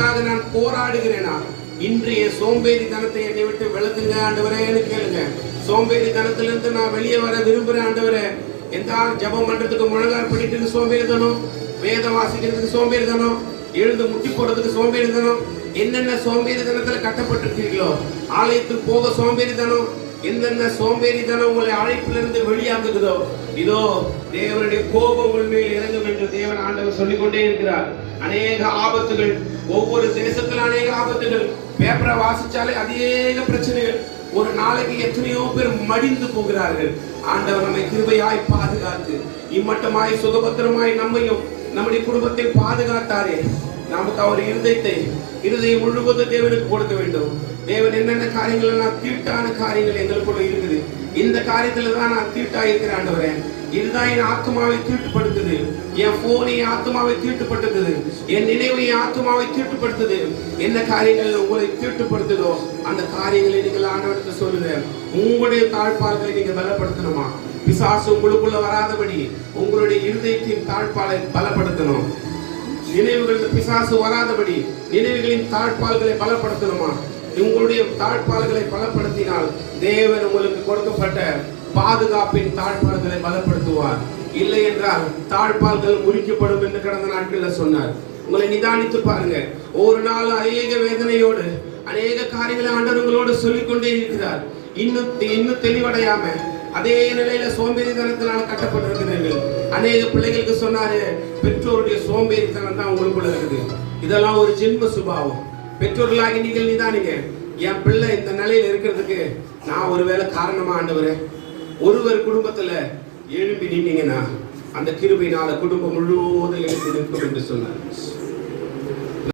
நான் போராடுகிறேனா? இன்றைய சோம்பேறித்தனத்தை என்னை விட்டு விளக்குங்க ஆண்டவரேன்னு கேளுங்க. சோம்பேறித்தனத்திலிருந்து நான் வெளியே வர விரும்புறேன் ஆண்டவரே. எந்த ஜெபம் பண்றதுக்கு முழங்கால் படிக்கிறதுக்கு சோம்பேறித்தனம், வேதம் வாசிக்கிறதுக்கு சோம்பேறித்தனம், எழுந்து முட்டி போடுறதுக்கு சோம்பேறித்தனம், என்னென்ன சோம்பேறித்தனத்துல கட்டப்பட்டிருக்கீங்களோ, ஆலயத்துக்கு போக சோம்பேறித்தனம், என்னென்ன சோம்பேறித்தனம் உங்களை அழைப்பிலிருந்து வெளியாகுதோ, இதோ தேவனுடைய கோபம் உங்கள் மேல் இறங்கும் என்று தேவன் ஆண்டவர் சொல்லிக் கொண்டே இருக்கிறார். அநேக ஆபத்துகள், ஒவ்வொரு தேசத்துல அநேக ஆபத்துகள். பேப்பரை வாசிச்சாலே அநேக பிரச்சனைகள். ஒரு நாளைக்கு எத்தனையோ பேர் மடிந்து போகிறார்கள். ஆண்டவர் நம்மை கிருபையாய் பாதுகாத்து இம்மட்டமாய் சுகபத்திரமாய் நம்மையும் நம்முடைய குடும்பத்தை பாதுகாத்தாரே. நமக்கு அவர் இருதயம் முழுவதும் தேவனுக்கு கொடுக்க வேண்டும். தேவன் என்னென்ன காரியங்கள் எல்லாம் தீட்டான காரியங்கள் எங்களுக்குள்ள இருக்குது, இந்த காரியத்துல தான் நான் தீட்டா இருக்கிறேன் ஆண்டவரே. இதுதான் என் ஆத்மாவை தீட்டுப்படுத்துது, என் போனை ஆத்மாவை தீட்டுப்படுத்துது, என் நினைவை ஆத்மாவை தீட்டுப்படுத்துது. என்ன காரியங்கள் உங்களை தீட்டுப்படுத்துதோ அந்த காரியங்களை நீங்கள் ஆண்டவருக்கு சொல்லுங்க. உங்களுடைய தாழ்பால்களை நீங்க பலப்படுத்தணுமா? பிசாசு உங்களுக்குள்ள வராதபடி உங்களுடைய இருதயத்தின் தாழ்பாலை பலப்படுத்தணும். நினைவுகள் பிசாசு வராதபடி நினைவுகளின் தாழ்பால்களை பலப்படுத்தணுமா? உங்களுடைய தாழ்பால்களை பலப்படுத்தினால் தேவன் உங்களுக்கு கொடுக்கப்பட்ட பாதுகாப்பின் தாழ்பால்களை பலப்படுத்துவார். இல்லை என்றால் தாழ்பால்கள் முறிக்கப்படும் என்று கடந்த நாட்களில் சொன்னார். உங்களை நிதானித்து பாருங்க. ஒரு நாள் அநேக வேதனையோடு அநேக காரியங்களை ஆண்டவர்களோடு சொல்லிக்கொண்டே இருக்கிறார். இன்னும் தெளிவடையாம அதே நிலையில சோம்பேறித்தனத்தினால கட்டப்பட்டிருக்கிறீர்கள். அநேக பிள்ளைகளுக்கு சொன்னாரு, பெற்றோருடைய சோம்பேறித்தனம் தான் உங்களுக்குள்ள இருக்குது. இதெல்லாம் ஒரு ஜென்ம சுபாவம். பெற்றோர்களாகி நீங்கள் நிதானிங்க. என் பிள்ளை இந்த நிலையில இருக்கிறதுக்கு நான் ஒருவேளை காரணமா ஆண்டவரே? ஒருவர் குடும்பத்துல எழும்பி நின்னீங்கன்னா அந்த கிருபையினால குடும்பம் முழுவதும் எழுப்பி நிற்கும் என்று சொன்னார்.